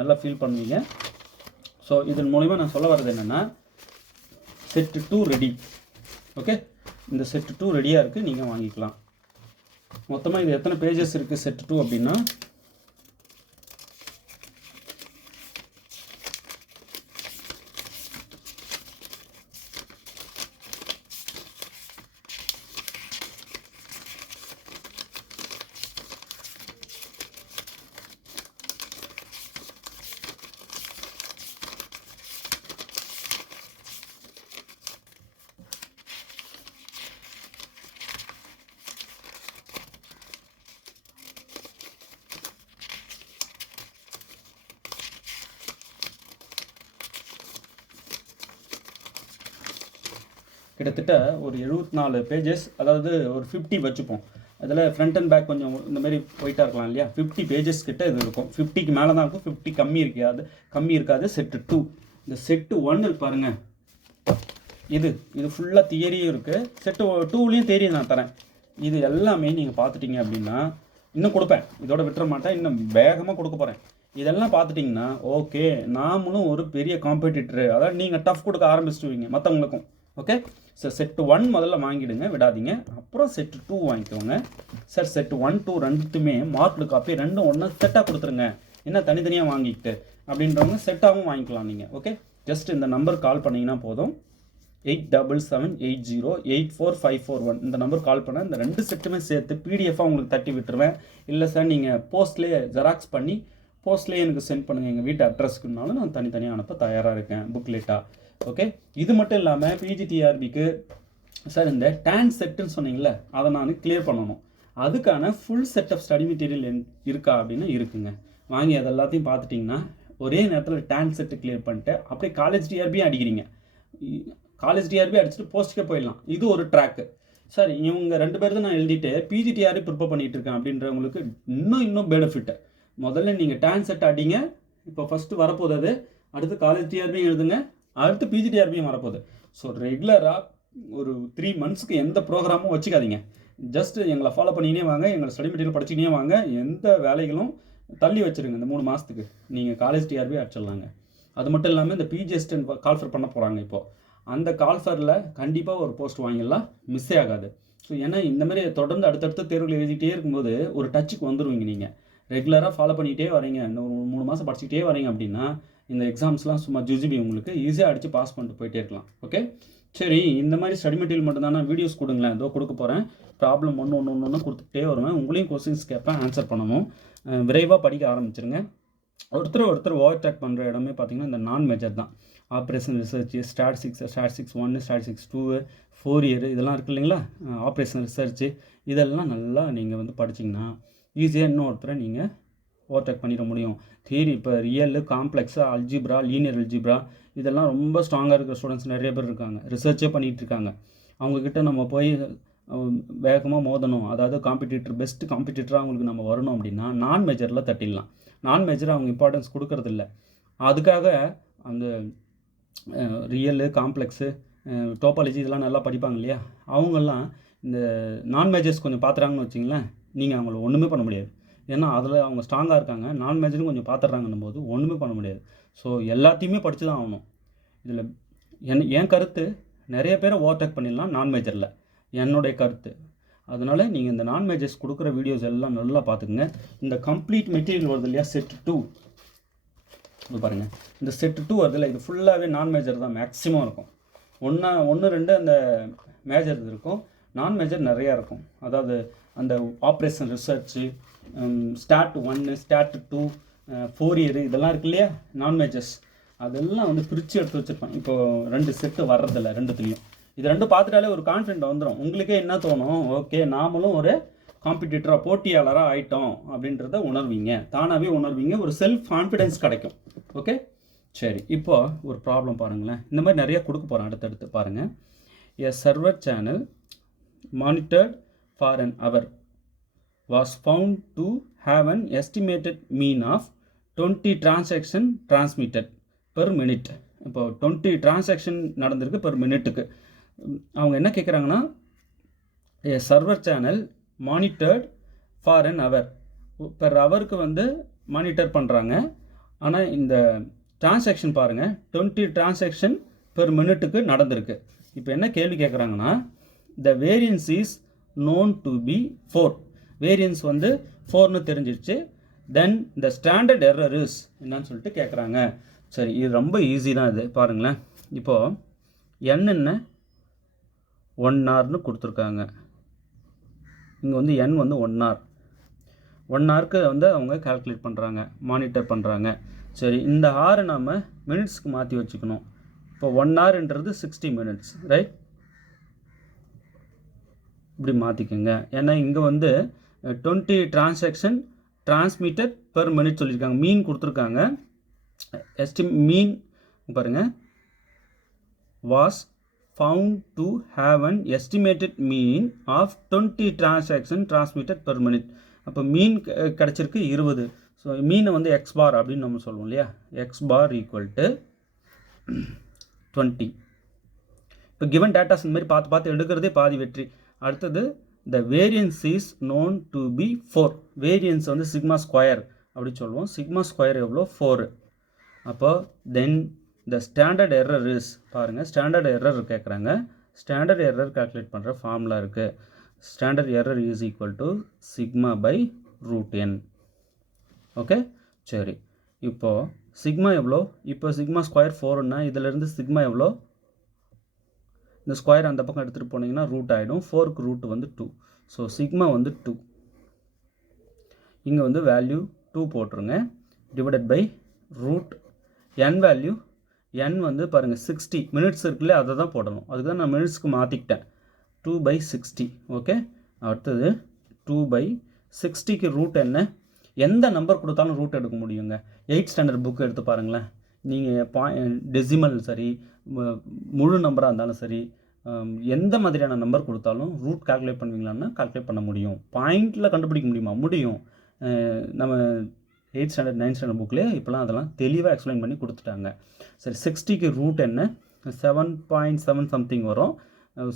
நல்லா ஃபீல் பண்ணுவீங்க. ஸோ இதன் மூலிமா நான் சொல்ல வர்றது என்னென்னா, செட் 2 ரெடி. ஓகே, இந்த செட் 2 ரெடியாக இருக்குது, நீங்கள் வாங்கிக்கலாம். மொத்தமாக இது எத்தனை பேஜஸ் இருக்குது செட் 2 அப்படின்னா, கிட்டத்தட்ட ஒரு 74 பேஜஸ், அதாவது ஒரு 50 வச்சுப்போம். அதில் ஃப்ரண்ட் அண்ட் பேக் கொஞ்சம் இந்த மாதிரி போயிட்டா இருக்கலாம் இல்லையா. 50 பேஜஸ் கிட்ட இது இருக்கும். 50க்கு மேலே தான் இருக்கும், 50 கம்மி இருக்காது. செட்டு 2, இந்த செட்டு 1 பாருங்கள், இது ஃபுல்லாக தியரியும் இருக்குது. செட்டு 2லேயும் தியரி நான் தரேன். இது எல்லாமே நீங்கள் பார்த்துட்டிங்க அப்படின்னா, இன்னும் கொடுப்பேன், இதோட விட்டுற மாட்டேன், இன்னும் வேகமாக கொடுக்க போகிறேன். இதெல்லாம் பார்த்துட்டிங்கன்னா ஓகே, நாமளும் ஒரு பெரிய காம்படிட்டரு, அதாவது நீங்கள் டஃப் கொடுக்க ஆரம்பிச்சுடுவீங்க மற்றவங்களுக்கும். ஓகே, சார் செட்டு 1 முதல்ல வாங்கிடுங்க, விடாதீங்க. அப்புறம் செட்டு 2 வாங்கிக்கோங்க. சார் செட்டு 1, 2 ரெண்டுத்துமே மார்க்டு காப்பி, ரெண்டும் ஒன்று செட்டாக கொடுத்துருங்க, என்ன தனித்தனியாக வாங்கிக்கிட்டு அப்படின்றவங்க செட்டாகவும் வாங்கிக்கலாம் நீங்கள். ஓகே, ஜஸ்ட் இந்த நம்பர் கால் பண்ணிங்கன்னா போதும், 8778084541 இந்த நம்பர் கால் பண்ண இந்த 2 செட்டுமே சேர்த்து பிடிஎஃபாக உங்களுக்கு தட்டி விட்டுருவேன். இல்லை சார் நீங்கள் போஸ்ட்லேயே ஜெராக்ஸ் பண்ணி போஸ்ட்லேயே எனக்கு சென்ட் பண்ணுங்கள் எங்கள் வீட்டு அட்ரஸ்க்குனாலும் நான் தனித்தனியாக அனுப்ப தயாராக இருக்கேன் புக்லெட்டாக. ஓகே, இது மட்டும் இல்லாமல் பிஜிடிஆர்பிக்கு சார் இந்த டேன் செட்டுன்னு சொன்னீங்களே, அதை நான் கிளியர் பண்ணணும். அதுக்கான full set of study material இருக்கா அப்படின்னு இருக்குங்க. வாங்கி அது எல்லாத்தையும் பார்த்துட்டிங்கன்னா ஒரே நேரத்தில் டேன் செட்டு கிளியர் பண்ணிட்டு அப்படியே காலேஜ் டிஆர்பியும் அடிக்கிறீங்க. காலேஜ் டிஆர்பி அடிச்சுட்டு போஸ்ட்டுக்கே போயிடலாம். இது ஒரு ட்ராக்கு. சார் இவங்க 2 பேர் தான் நான் எழுதிட்டு பிஜிடிஆர்பி ப்ரிப்பேர் பண்ணிகிட்டு இருக்கேன் அப்படின்றவங்களுக்கு இன்னும் பெனிஃபிட்டு. முதல்ல நீங்கள் டேன் செட் அடிங்க. இப்போ ஃபஸ்ட்டு வரப்போகுது அது, அடுத்து காலேஜ் டிஆர்பியும் எழுதுங்க, அடுத்து பிஜிடிஆர்பியும் வரப்போகுது. ஸோ ரெகுலராக ஒரு 3 மந்த்ஸ்க்கு எந்த ப்ரோக்ராமும் வச்சுக்காதீங்க. ஜஸ்ட்டு எங்களை ஃபாலோ பண்ணினே வாங்க, எங்களை ஸ்டடி மெட்டீரியல் படிச்சுக்கினே வாங்க. எந்த வேலைகளும் தள்ளி வச்சுருங்க. இந்த 3 மாதத்துக்கு நீங்கள் காலேஜ் டிஆர்பி அடிச்சிடலாங்க. அது மட்டும் இல்லாமல் இந்த பிஜிஎஸ்டன் கால்ஃபர் பண்ண போகிறாங்க. இப்போது அந்த கால்ஃபரில் கண்டிப்பாக ஒரு போஸ்ட் வாங்கிடலாம், மிஸ்ஸே ஆகாது. ஸோ ஏன்னா இந்த மாதிரி தொடர்ந்து அடுத்தடுத்த தேர்வுகள் எழுதிக்கிட்டே இருக்கும்போது ஒரு டச்சுக்கு வந்துடுவீங்க. நீங்கள் ரெகுலராக ஃபாலோ பண்ணிகிட்டே வரீங்க, இந்த ஒரு 3 மாதம் படிச்சுக்கிட்டே வரீங்க அப்படின்னா இந்த எக்ஸாம்ஸ்லாம் சும்மா ஜுஜிபி உங்களுக்கு ஈஸியாக அடித்து பாஸ் பண்ணிட்டு போயிட்டே இருக்கலாம். ஓகே, சரி, இந்த மாதிரி ஸ்டடி மெட்டீரியல் மட்டும்தானே, வீடியோஸ் கொடுங்களேன், இதோ கொடுக்க போகிறேன். ப்ராப்ளம் ஒன்று கொடுத்துக்கிட்டே வருவேன். உங்களையும் கொஸ்டின்ஸ் கேட்பேன், ஆன்சர் பண்ணணும். விரைவாக படிக்க ஆரம்பிச்சிருங்க. ஒருத்தர் ஓவர் டேக் பண்ணுற இடமே பார்த்திங்கன்னா இந்த நான் மேஜர் தான். Operation research, statistics 1, statistics 2, 4 year இதெல்லாம் இருக்குது இல்லைங்களா. ஆப்ரேஷன் ரிசர்ச்சு இதெல்லாம் நல்லா நீங்கள் வந்து படிச்சிங்கன்னா ஈஸியாக இன்னொருத்தரை நீங்கள் ஓவர்டேக் பண்ணிட முடியும். தியரி இப்போ real, complex, algebra, linear algebra இதெல்லாம் ரொம்ப ஸ்ட்ராங்காக இருக்கிற ஸ்டூடெண்ட்ஸ் நிறைய பேர் இருக்காங்க, ரிசர்ச்சே பண்ணிகிட்டு இருக்காங்க. அவங்கக்கிட்ட நம்ம போய் வேகமாக மோதணும், அதாவது பெஸ்ட்டு காம்படிட்டராக அவங்களுக்கு நம்ம வரணும் அப்படின்னா நான் மேஜரில் தட்டிடலாம். நான் மேஜர் அவங்க இம்பார்ட்டன்ஸ் கொடுக்கறதில்ல. அதுக்காக அந்த ரியலு, காம்ப்ளெக்ஸு, டோபாலஜி இதெல்லாம் நல்லா படிப்பாங்க இல்லையா, அவங்கெல்லாம் இந்த நான் மேஜர்ஸ் கொஞ்சம் பார்த்துறாங்கன்னு வச்சிங்களேன், நீங்கள் அவங்கள ஒன்றுமே பண்ண முடியாது. ஏன்னா அதில் அவங்க ஸ்ட்ராங்காக இருக்காங்க. நான் மேஜரும் கொஞ்சம் பார்த்துட்றாங்கன்னும் போது ஒன்றுமே பண்ண முடியாது. ஸோ எல்லாத்தையுமே படித்து தான் ஆகணும். இதில் என் கருத்து, நிறைய பேரை ஓவர்டேக் பண்ணிடலாம் நான் மேஜரில், என்னுடைய கருத்து. அதனால் நீங்கள் இந்த நான் மேஜர்ஸ் கொடுக்குற வீடியோஸ் எல்லாம் நல்லா பார்த்துக்குங்க. இந்த கம்ப்ளீட் மெட்டீரியல் வருது இல்லையா, செட் 2, இது பாருங்கள், இந்த செட் 2 வருதில்ல, இது ஃபுல்லாகவே நான் மேஜர் தான் மேக்ஸிமம் இருக்கும். 1 2 அந்த மேஜர் இருக்கும், நான் மேஜர் நிறையா இருக்கும். அதாவது அந்த operation research, start 1, start 2, 4 year இதெல்லாம் இருக்கு இல்லையா நான் மேஜர்ஸ், அதெல்லாம் வந்து பிரித்து எடுத்து வச்சுருப்பேன். இப்போது 2 செட்டு வர்றதில்ல, ரெண்டுத்துலேயும். இது ரெண்டும் பார்த்துட்டாலே ஒரு கான்ஃபிடென்ட் வந்துடும். உங்களுக்கே என்ன தோணும், ஓகே நாமளும் ஒரு காம்படிட்டராக, போட்டியாளராக ஆகிட்டோம் அப்படின்றத உணர்வீங்க, தானாகவே உணர்வீங்க, ஒரு செல்ஃப் கான்ஃபிடென்ஸ் கிடைக்கும். ஓகே சரி, இப்போ ஒரு ப்ராப்ளம் பாருங்களேன். இந்த மாதிரி நிறையா கொடுக்க போகிறேன் அடுத்தடுத்து பாருங்கள். A server channel monitored for an hour was found to have an estimated mean of 20 transaction transmitted per minute. இப்போ 20 டிரான்சாக்ஷன் நடந்திருக்கு பெர் மினிட்டுக்கு. அவங்க என்ன கேட்குறாங்கன்னா, a server channel monitored for an hour, per ஹவருக்கு வந்து மானிட்டர் பண்ணுறாங்க. ஆனால் இந்த டிரான்சாக்ஷன் பாருங்கள், 20 டிரான்சாக்ஷன் பெர் மினிட்டுக்கு நடந்திருக்கு. இப்போ என்ன கேள்வி கேட்குறாங்கன்னா, the variance is known to be 4, variance வந்து 4ன்னு தெரிஞ்சிருச்சு, தென் the standard error is என்னன்னு சொல்லிட்டு கேட்குறாங்க. சரி, இது ரொம்ப ஈஸி தான். இது பாருங்களேன், இப்போது n என்ன 1 hourனு கொடுத்துருக்காங்க. இங்கே வந்து n வந்து 1 hour, 1 hourக்கு வந்து அவங்க கால்குலேட் பண்ணுறாங்க, மானிட்டர் பண்ணுறாங்க. சரி, இந்த ஹாரை நம்ம மினிட்ஸ்க்கு மாற்றி வச்சுக்கணும். இப்போ 1 hourன்றது 60 minutes, ரைட்? இப்படி மாற்றிக்கோங்க. ஏன்னா இங்கே வந்து 20 டிரான்சாக்ஷன் டிரான்ஸ்மிட்டட் பெர் மினிட் சொல்லியிருக்காங்க, மீன் கொடுத்துருக்காங்க. மீன் பாருங்கள், was found to have an estimated mean of 20 transaction transmitted per minute. அப்போ மீன் கிடச்சிருக்கு 20. ஸோ மீனை வந்து எக்ஸ் பார் அப்படின்னு நம்ம சொல்லுவோம் இல்லையா, எக்ஸ் பார் ஈக்குவல் டு 20. இப்போ கிவன் டேட்டாஸ் இந்த மாதிரி பார்த்து பார்த்து எடுக்கிறதே பாதி வெற்றி. அடுத்தது the variance is known to be 4, variance வந்து சிக்மா ஸ்கொயர் அப்படி சொல்லுவோம். சிக்மா ஸ்கொயர் எவ்வளோ, 4. அப்போ then the standard error is, பாருங்கள் ஸ்டாண்டர்ட் எரர் கேட்குறாங்க. ஸ்டாண்டர்ட் எரர் கால்குலேட் பண்ணுற ஃபார்முலா இருக்குது. Standard error is equal to sigma by root N. Okay சரி, இப்போது சிக்மா எவ்வளோ, இப்போ சிக்மா ஸ்கொயர் 4ன்னா இதிலேருந்து சிக்மா எவ்வளோ, இந்த ஸ்கொயர் அந்த பக்கம் எடுத்துகிட்டு போனீங்கன்னா ரூட் ஆகிடும். 4க்கு ரூட் வந்து 2. ஸோ சிக்மா வந்து 2. இங்கே வந்து வேல்யூ 2 போட்டுருங்க, divided by root n value, n வந்து பாருங்கள் 60 மினிட்ஸ் இருக்குல்ல, அதை தான் போடணும். அதுக்கு தான் நான் மினிட்ஸ்க்கு மாற்றிக்கிட்டேன். 2/60. ஓகே, அடுத்தது 2/60க்கு ரூட் என்ன, எந்த நம்பர் கொடுத்தாலும் ரூட் எடுக்க முடியுங்க. 8th ஸ்டாண்டர்ட் புக் எடுத்து பாருங்களேன். நீங்கள் டெசிமல் சரி, முழு நம்பராக இருந்தாலும் சரி, எந்த மாதிரியான நம்பர் கொடுத்தாலும் ரூட் கால்குலேட் பண்ணுவீங்களான்னா கால்குலேட் பண்ண முடியும். பாயிண்டில் கண்டுபிடிக்க முடியுமா, முடியும். நம்ம 8th ஸ்டாண்டர்ட் 9th ஸ்டாண்டர்ட் புக்லேயே இப்போலாம் அதெல்லாம் தெளிவாக எக்ஸ்பிளைன் பண்ணி கொடுத்துட்டாங்க. சரி, 60க்கு ரூட் என்ன, 7.7 சம்திங் வரும்.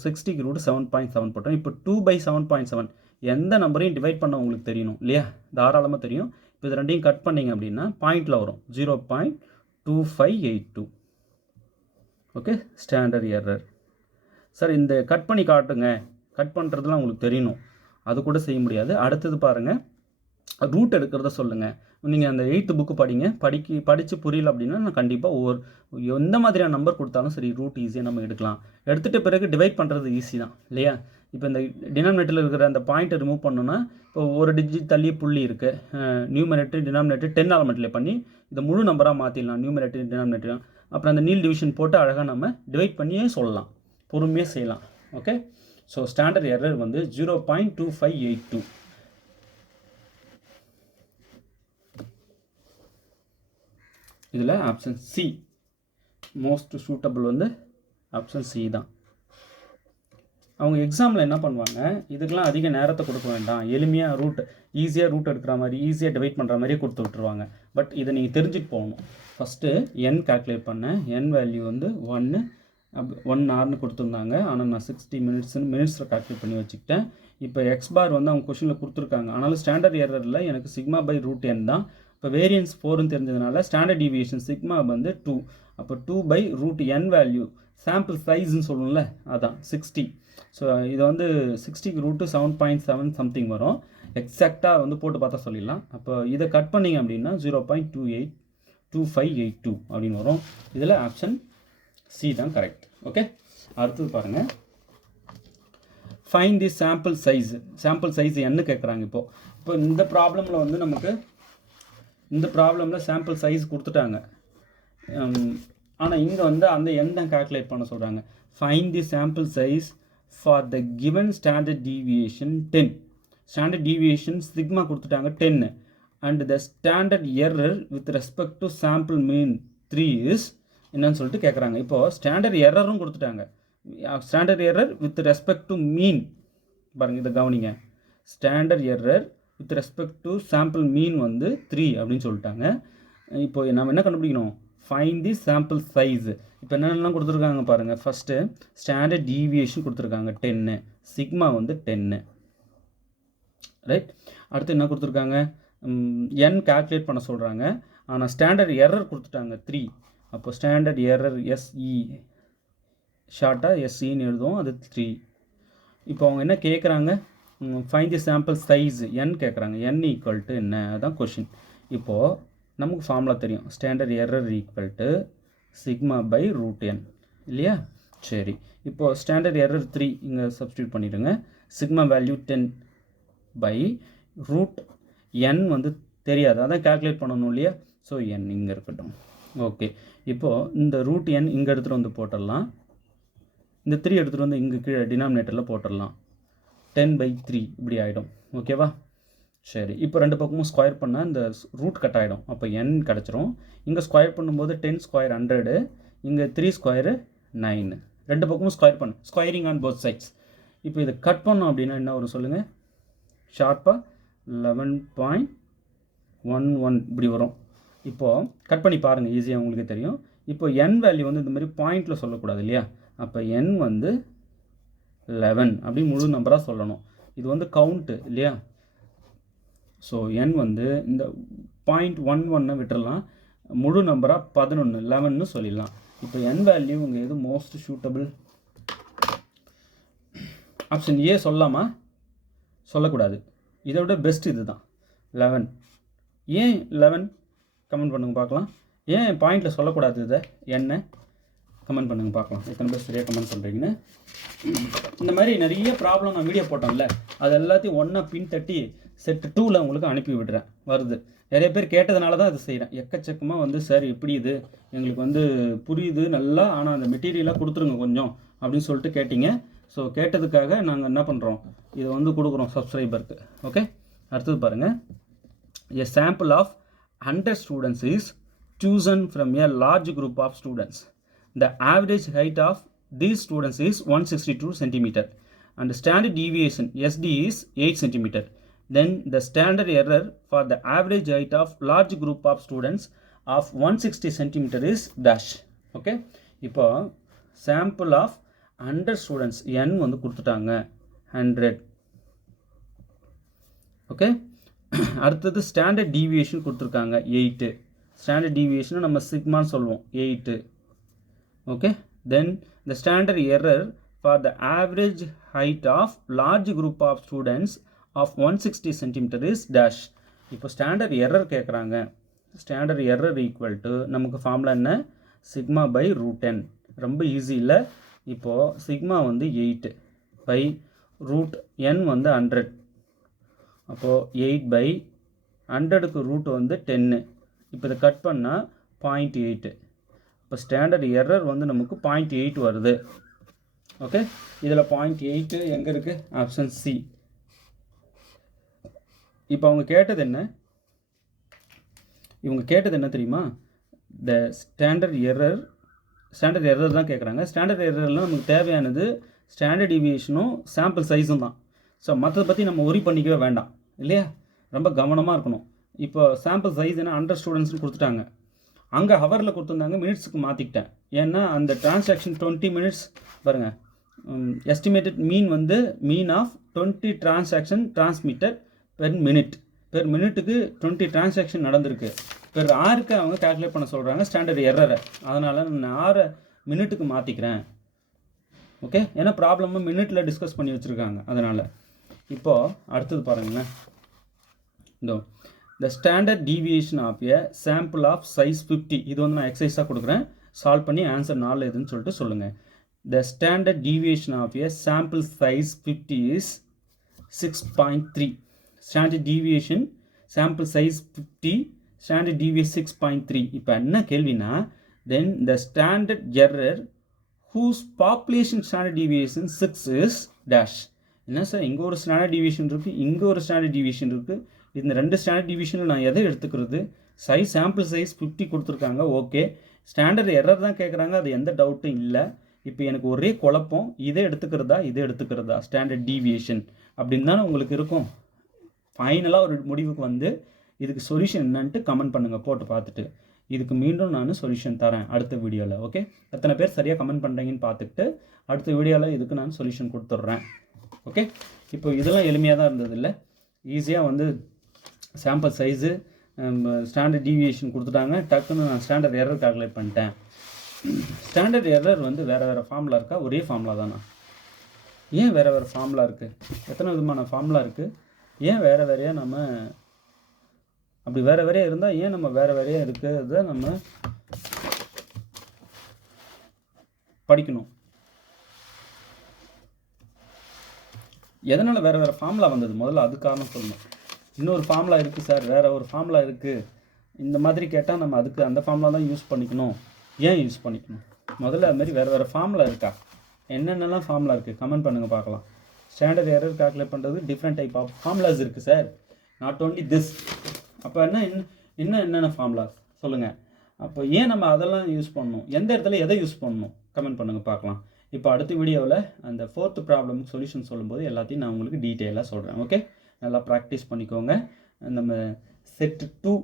60க்கு ரூட் 7.7 போட்டோம். இப்போ 2/7.7 எந்த நம்பரையும் டிவைட் பண்ண உங்களுக்கு தெரியணும் இல்லையா, தாராளமாக தெரியும். இப்போ இது ரெண்டையும் கட் பண்ணிங்க அப்படின்னா பாயிண்டில் வரும் 0.2582. Okay, standard error. சார் இந்த கட் பண்ணி காட்டுங்க, கட் பண்ணுறதுலாம் உங்களுக்கு தெரியணும், அது கூட செய்ய முடியாது. அடுத்தது பாருங்கள், ரூட் எடுக்கிறத சொல்லுங்கள். நீங்கள் அந்த 8th புக்கு படித்து புரியல அப்படின்னா நான் கண்டிப்பாக எந்த மாதிரியான நம்பர் கொடுத்தாலும் சரி ரூட் ஈஸியாக நம்ம எடுக்கலாம். எடுத்துகிட்ட பிறகு டிவைட் பண்ணுறது ஈஸி தான் இல்லையா. இப்போ இந்த டினாமினேட்டரில் இருக்கிற அந்த பாயிண்ட்டை ரிமூவ் பண்ணோன்னா, இப்போ ஒரு டிஜிட் தள்ளி புள்ளி இருக்குது, நியூமரேட்டர் டினாமினேட்டர் 10 எலமெண்ட்டில் பண்ணி இதை முழு நம்பராக மாற்றிடலாம், நியூமரேட்டர் டினாமினேட்டர். அப்புறம் அந்த நீல் டிவிஷன் போட்டு அழகாக நம்ம டிவைட் பண்ணியே சொல்லலாம், பொறுமையாக செய்யலாம். ஓகே, ஸோ ஸ்டாண்டர்ட் எரர் வந்து 0.2582. இதில் ஆப்ஷன் சி மோஸ்ட் சூட்டபிள் வந்து ஆப்ஷன் சி தான். அவங்க எக்ஸாமில் என்ன பண்ணுவாங்க, இதுக்கெலாம் அதிக நேரத்தை கொடுக்க வேண்டாம், எளிமையாக ஈஸியாக ரூட் எடுக்கிற மாதிரி, ஈஸியாக டிவைட் பண்ணுற மாதிரியே கொடுத்து விட்ருவாங்க. பட் இதை நீங்கள் தெரிஞ்சுட்டு போகணும். ஃபஸ்ட்டு என் கால்குலேட் பண்ணேன். என் வேல்யூ வந்து 1 ஹார்னு கொடுத்துருந்தாங்க. ஆனால் நான் 60 மினிட்ஸில் கால்குலேட் பண்ணி வச்சுக்கிட்டேன். இப்போ எக்ஸ் பார் வந்து அவங்க கொஷினில் கொடுத்துருக்காங்க. ஆனாலும் ஸ்டாண்டர்ட் எரரில் எனக்கு சிக்மா பை ரூட் என் தான். இப்போ வேரியன்ஸ் 4ன்னு தெரிஞ்சதுனால ஸ்டாண்டர்ட் டீவியேஷன் சிக்மா வந்து 2. அப்போ 2 by root N value sample சைஸ்ன்னு சொல்லணும்ல, அதான் 60. ஸோ இதை வந்து 60க்கு ரூட்டு 7.7 சம்திங் வரும். எக்ஸாக்டாக வந்து போட்டு பார்த்தா சொல்லிடலாம். அப்போ இதை கட் பண்ணிங்க அப்படின்னா 0.2582 அப்படின்னு வரும். இதில் ஆப்ஷன் சி தான் கரெக்ட். ஓகே, அடுத்தது பாருங்கள். ஃபைண்ட் தி சாம்பிள் சைஸ் என்ன கேட்குறாங்க. இப்போ இந்த ப்ராப்ளமில் வந்து நமக்கு சாம்பிள் சைஸ் கொடுத்துட்டாங்க. ஆனால் இங்கே வந்து அந்த எந்த கால்குலேட் பண்ண சொல்கிறாங்க. Find the sample size for the given standard deviation 10. Standard deviation sigma கொடுத்துட்டாங்க 10. And the standard error with respect to sample mean 3 is என்னன்னு சொல்லிட்டு கேட்குறாங்க. இப்போது ஸ்டாண்டர்ட் எரரும் கொடுத்துட்டாங்க. Standard error with respect to mean பாருங்கள், இதை கவனிங்க. Standard error with respect to sample mean வந்து 3 அப்படின்னு சொல்லிட்டாங்க. இப்போ நம்ம என்ன கண்டுபிடிக்கணும், ஃபைண்ட் தி சாம்பிள் சைஸ். இப்போ என்னென்னலாம் கொடுத்துருக்காங்க பாருங்கள். ஃபஸ்ட்டு ஸ்டாண்டர்ட் டீவியேஷன் கொடுத்துருக்காங்க 10, சிக்மா வந்து 10, ரைட். அடுத்து என்ன கொடுத்துருக்காங்க, என் கால்குலேட் பண்ண சொல்கிறாங்க. ஆனால் ஸ்டாண்டர்ட் எரர் கொடுத்துட்டாங்க 3. அப்போ ஸ்டாண்டர்ட் எரர் எஸ்இ ஷார்ட்டாக எஸ்இன்னு எழுதுவோம், அது 3. இப்போ அவங்க என்ன கேட்குறாங்க, ஃபைண்ட் தி சாம்பிள் சைஸ் என் கேட்குறாங்க. என் ஈக்குவல் டு என்ன, அதுதான் கொஷின். இப்போது நமக்கு ஃபார்முலா தெரியும். Standard error equal to sigma by root N இல்லையா. சரி, இப்போது ஸ்டாண்டர்ட் எரர் 3 இங்கே சப்ஸ்டியூட் பண்ணிவிடுங்க. Sigma value 10 by root N வந்து தெரியாது, அதான் கால்குலேட் பண்ணணும் இல்லையா. ஸோ என் இங்கே இருக்கட்டும். ஓகே, இப்போது இந்த ரூட் என் இங்கே எடுத்துகிட்டு வந்து போட்டுடலாம். இந்த 3 எடுத்துகிட்டு வந்து இங்கே கீழே டினாமினேட்டரில் போட்டுடலாம். 10/3 இப்படி ஆகிடும். ஓகேவா. சரி, இப்போ ரெண்டு பக்கமும் ஸ்கொயர் பண்ணால் இந்த ரூட் கட் ஆகிடும். அப்போ n கிடச்சிரும். இங்கே ஸ்கொயர் பண்ணும்போது 10 ஸ்கொயர் 100, இங்கே 3 ஸ்கொயரு 9. ரெண்டு பக்கமும் ஸ்கொயரிங் ஆன் போத் சைட்ஸ். இப்போ இதை கட் பண்ணோம் அப்படின்னா என்ன வரும் சொல்லுங்கள். ஷார்ப்பாக 11.11 இப்படி வரும். இப்போது கட் பண்ணி பாருங்கள், ஈஸியாக உங்களுக்கு தெரியும். இப்போ n வேல்யூ வந்து இந்த மாதிரி பாயிண்டில் சொல்லக்கூடாது இல்லையா. அப்போ n வந்து 11 அப்படி முழு நம்பராக சொல்லணும். இது வந்து கவுண்ட்டு இல்லையா. ஸோ n வந்து இந்த 0.11 விட்டுடலாம், முழு நம்பராக 11 சொல்லிடலாம். இப்போ n வேல்யூ இங்கே எது மோஸ்ட் சூட்டபிள், ஆப்ஷன் ஏ சொல்லலாமா, சொல்லக்கூடாது. இதை விட பெஸ்ட் இது தான் 11. ஏன் 11 கமெண்ட் பண்ணுங்க பார்க்கலாம். ஏன் பாயிண்டில் சொல்லக்கூடாது இதை என்ன கமெண்ட் பண்ணுங்க பார்க்கலாம். எத்தனை பேர் சரியாக கமெண்ட் பண்ணுறீங்கன்னு. இந்த மாதிரி நிறைய ப்ராப்ளம் நான் வீடியோ போட்டோம்ல, அது எல்லாத்தையும் ஒன்றா பின் தட்டி செட் 2ல் உங்களுக்கு அனுப்பி விடுறேன். வருது, நிறைய பேர் கேட்டதுனால தான் அது செய்கிறேன். எக்கச்சக்கமாக வந்து சார் இப்படி இது எங்களுக்கு வந்து புரியுது நல்லா, ஆனால் அந்த மெட்டீரியலாக கொடுத்துருங்க கொஞ்சம் அப்படின்னு சொல்லிட்டு கேட்டிங்க. ஸோ கேட்டதுக்காக நாங்கள் என்ன பண்ணுறோம், இதை வந்து கொடுக்குறோம் சப்ஸ்கிரைபருக்கு. ஓகே, அடுத்தது பாருங்கள். A sample of 100 students is chosen from a large group of students. The average height of these students is 162 cm and the standard deviation SD is 8 cm. Then the standard error for the average height of large group of students of 160 cm is dash. Okay, இப்போ sample of 100 students n வந்து கொடுத்துட்டாங்க 100. Okay, அடுத்தது standard deviation கொடுத்துருக்காங்க 8. Standard டீவியேஷனை நம்ம சிக்மான்னு சொல்லுவோம் 8. Okay, then the standard error for the average height of large group of students of 160 centimetre is dash. இப்போ standard error கேட்குறாங்க. ஸ்டாண்டர்ட் எரர் ஈக்குவல் டு நமக்கு ஃபார்முலா என்ன, சிக்மா பை ரூட் என். ரொம்ப easy இல்லை. இப்போது சிக்மா வந்து 8 by root N வந்து 100. அப்போது 8/100க்கு ரூட் வந்து 10. இப்போ இதை கட் பண்ணால் 0.8. இப்போ ஸ்டாண்டர்ட் எரர் வந்து நமக்கு 0.8 வருது. ஓகே, இதில் 0.8 எங்கே இருக்குது, ஆப்ஷன் சி. இப்போ அவங்க கேட்டது என்ன, இவங்க கேட்டது என்ன தெரியுமா, த ஸ்டாண்டர்ட் எரர் தான் கேட்குறாங்க. ஸ்டாண்டர்ட் எரரில் நமக்கு தேவையானது ஸ்டாண்டர்ட் டீவியேஷனும் சாம்பிள் சைஸும் தான். ஸோ மற்றதை பற்றி நம்ம ஒரி பண்ணிக்கவே வேண்டாம் இல்லையா, ரொம்ப கவனமாக இருக்கணும். இப்போ சாம்பிள் சைஸ் என்ன 100 ஸ்டூடெண்ட்ஸ்னு கொடுத்துட்டாங்க, அங்கே ஹவரில் கொடுத்துருந்தாங்க, மினிட்ஸுக்கு மாற்றிக்கிட்டேன். ஏன்னா அந்த டிரான்சாக்ஷன் 20 மினிட்ஸ் பாருங்கள். எஸ்டிமேட்டட் மீன் வந்து mean of 20 transaction transmitted per மினிட்டுக்கு 20 டிரான்சாக்ஷன் நடந்திருக்கு. பெர் ஆருக்கு அவங்க கேல்குலேட் பண்ண சொல்கிறாங்க ஸ்டாண்டர்ட் எரரை. அதனால் நான் 6 மினிட்டுக்கு மாற்றிக்கிறேன். ஓகே, ஏன்னா ப்ராப்ளமாக மினிட்டில் டிஸ்கஸ் பண்ணி வச்சுருக்காங்க. அதனால் இப்போது அடுத்தது பாருங்களேன். இதோ the standard deviation of a sample of size 50. இது வந்து நான் எக்ஸசைஸாக கொடுக்குறேன், சால்வ் பண்ணி ஆன்சர் 4 எதுன்னு சொல்லிட்டு சொல்லுங்கள். The standard deviation of a sample size 50 is 6.3. Standard deviation sample size 50, standard deviation 6.3. இப்போ என்ன கேள்வினா, then the standard error whose population standard deviation 6 is dash. என்ன சார், இங்கே ஒரு ஸ்டாண்டர்ட் டிவியேஷன் இருக்குது, இங்கே ஒரு ஸ்டாண்டர்ட் டிவியேஷன் இருக்குது. இந்த 2 ஸ்டாண்டர்ட் டிவியேஷனில் நான் எதை எடுத்துக்கிறது? சாம்பிள் சைஸ் 50 கொடுத்துருக்காங்க, ஓகே. ஸ்டாண்டர்ட் எரர் தான் கேட்குறாங்க, அது எந்த டவுட்டும் இல்லை. இப்போ எனக்கு ஒரே குழப்பம், இதை எடுத்துக்கிறதா ஸ்டாண்டர்ட் டீவியேஷன் அப்படின்னு தானே உங்களுக்கு இருக்கும். ஃபைனலாக ஒரு முடிவுக்கு வந்து இதுக்கு சொல்யூஷன் என்னன்ட்டு கமெண்ட் பண்ணுங்கள் போட்டு பார்த்துட்டு. இதுக்கு மீண்டும் நான் சொல்யூஷன் தரேன் அடுத்த வீடியோவில். ஓகே, எத்தனை பேர் சரியாக கமெண்ட் பண்ணுறீங்கன்னு பார்த்துட்டு அடுத்த வீடியோவில் இதுக்கு நான் சொல்யூஷன் கொடுத்துட்றேன். ஓகே, இப்போ இதெல்லாம் எளிமையாக தான் இருந்தது இல்லை, ஈஸியாக வந்து சாம்பிள் சைஸு ஸ்டாண்டர்ட் டீவியேஷன் கொடுத்துட்டாங்க, டக்குன்னு நான் ஸ்டாண்டர்ட் எரர் கால்குலேட் பண்ணிட்டேன். ஸ்டாண்டர்ட் எரர் வந்து வேறு ஃபார்முலா இருக்கா, ஒரே ஃபார்முலா தானா? ஏன் வேறு ஃபார்முலா இருக்குது? எத்தனை விதமான ஃபார்முலா இருக்குது? ஏன் வேறையாக நம்ம அப்படி வேறையாக இருந்தால் ஏன் நம்ம வேறையாக இருக்கிறத நம்ம படிக்கணும். எதனால் வேறு ஃபார்முலா வந்தது முதல்ல அது காரணம் சொல்லணும். இன்னொரு ஃபார்முலா இருக்குது சார், வேறு ஒரு ஃபார்முலா இருக்குது, இந்த மாதிரி கேட்டால் நம்ம அதுக்கு அந்த ஃபார்முலா தான் யூஸ் பண்ணிக்கணும். ஏன் யூஸ் பண்ணிக்கணும்? முதல்ல அதுமாரி வேறு ஃபார்முலா இருக்கா? என்னென்னலாம் ஃபார்முலா இருக்குது கமெண்ட் பண்ணுங்கள் பார்க்கலாம். ஸ்டாண்டர்ட் எரர் கால்குலேட் பண்ணுறது டிஃப்ரெண்ட் டைப் ஆஃப் ஃபார்முலாஸ் இருக்குது சார், நாட் ஓன்லி திஸ். அப்போ என்னென்ன ஃபார்முலாஸ் சொல்லுங்கள். அப்போ ஏன் நம்ம அதெல்லாம் யூஸ் பண்ணணும், எந்த இடத்துல எதை யூஸ் பண்ணணும் கமெண்ட் பண்ணுங்கள் பார்க்கலாம். இப்போ அடுத்த வீடியோவில் அந்த 4th ப்ராப்ளமுக்கு சொல்யூஷன் சொல்லும்போது எல்லாத்தையும் நான் உங்களுக்கு டீட்டெயிலாக சொல்கிறேன். ஓகே, நல்லா ப்ராக்டிஸ் பண்ணிக்கோங்க. நம்ம செட் 2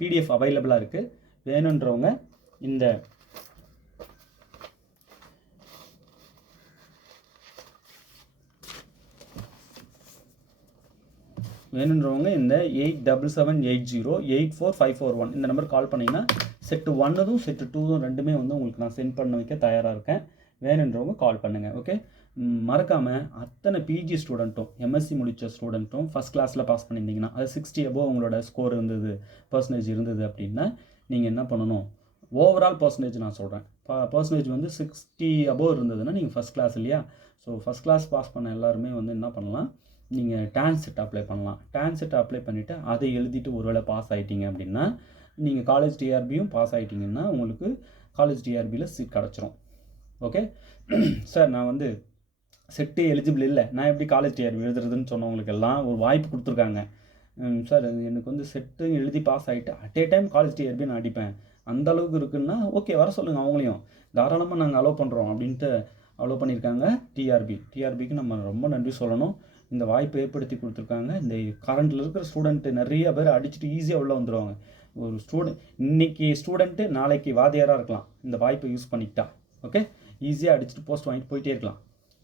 பிடிஎஃப் அவைலபிளாக இருக்குது, வேணுன்றவங்க இந்த வேணுன்றவங்க இந்த 8778084541 இந்த நம்பர் கால் பண்ணிங்கன்னா செட்டு 1 செட்டு 2 ரெண்டுமே வந்து உங்களுக்கு நான் சென்ட் பண்ண வைக்க தயாராக இருக்கேன். வேணுன்றவங்க கால் பண்ணுங்கள். ஓகே, மறக்காமல் அத்தனை பிஜி ஸ்டூடெண்ட்டும் எம்எஸ்சி முடித்த ஸ்டூடெண்ட்டும் ஃபஸ்ட் கிளாஸில் பாஸ் பண்ணியிருந்தீங்கன்னா, அது 60 above உங்களோட ஸ்கோர் பர்சன்டேஜ் இருந்தது அப்படின்னா நீங்கள் என்ன பண்ணணும், ஓவரால் பர்சன்டேஜ் நான் சொல்கிறேன். பர்சன்டேஜ் வந்து 60 above இருந்ததுன்னா நீங்கள் ஃபஸ்ட் கிளாஸ் இல்லையா. ஸோ ஃபஸ்ட் கிளாஸ் பாஸ் பண்ண எல்லாருமே வந்து என்ன பண்ணலாம், நீங்கள் டான்செட் அப்ளை பண்ணலாம். டான்செட் அப்ளை பண்ணிவிட்டு அதை எழுதிட்டு ஒருவேளை பாஸ் ஆகிட்டீங்க அப்படின்னா, நீங்கள் காலேஜ் டிஆர்பியும் பாஸ் ஆகிட்டிங்கன்னா உங்களுக்கு காலேஜ் டிஆர்பியில் சீட் கிடச்சிரும். ஓகே சார், நான் வந்து செட்டு எலிஜிபிள் இல்லை, நான் எப்படி காலேஜ் டிஆர்பி எழுதுறதுன்னு சொன்னவங்களுக்கு எல்லாம் ஒரு வாய்ப்பு கொடுத்துருக்காங்க. சார் எனக்கு வந்து செட்டு எழுதி பாஸ் ஆகிட்டு at A time college TRP நான் அடிப்பேன், அந்த அளவுக்கு இருக்குன்னா ஓகே வர சொல்லுங்கள், அவங்களையும் தாராளமாக நாங்கள் அலோவ் பண்ணுறோம் அப்படின்ட்டு அலோவ் பண்ணியிருக்காங்க. டிஆர்பிக்கு நம்ம ரொம்ப நன்றி சொல்லணும். இந்த வாய்ப்பை ஏற்படுத்தி கொடுத்துருக்காங்க. இந்த கரண்டில் இருக்கிற ஸ்டூடெண்ட்டு நிறைய பேர் அடிச்சுட்டு ஈஸியாக உள்ளே வந்துடுவாங்க. ஒரு இன்றைக்கி ஸ்டூடெண்ட்டு நாளைக்கு வாதியாராக இருக்கலாம், இந்த வாய்ப்பை யூஸ் பண்ணிக்கிட்டா. ஓகே, ஈஸியாக அடிச்சுட்டு போஸ்ட் வாங்கிட்டு போயிட்டே இருக்கலாம்.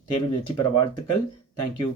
தேர்வில் வெற்றி பெற வாழ்த்துக்கள். தேங்க்யூ.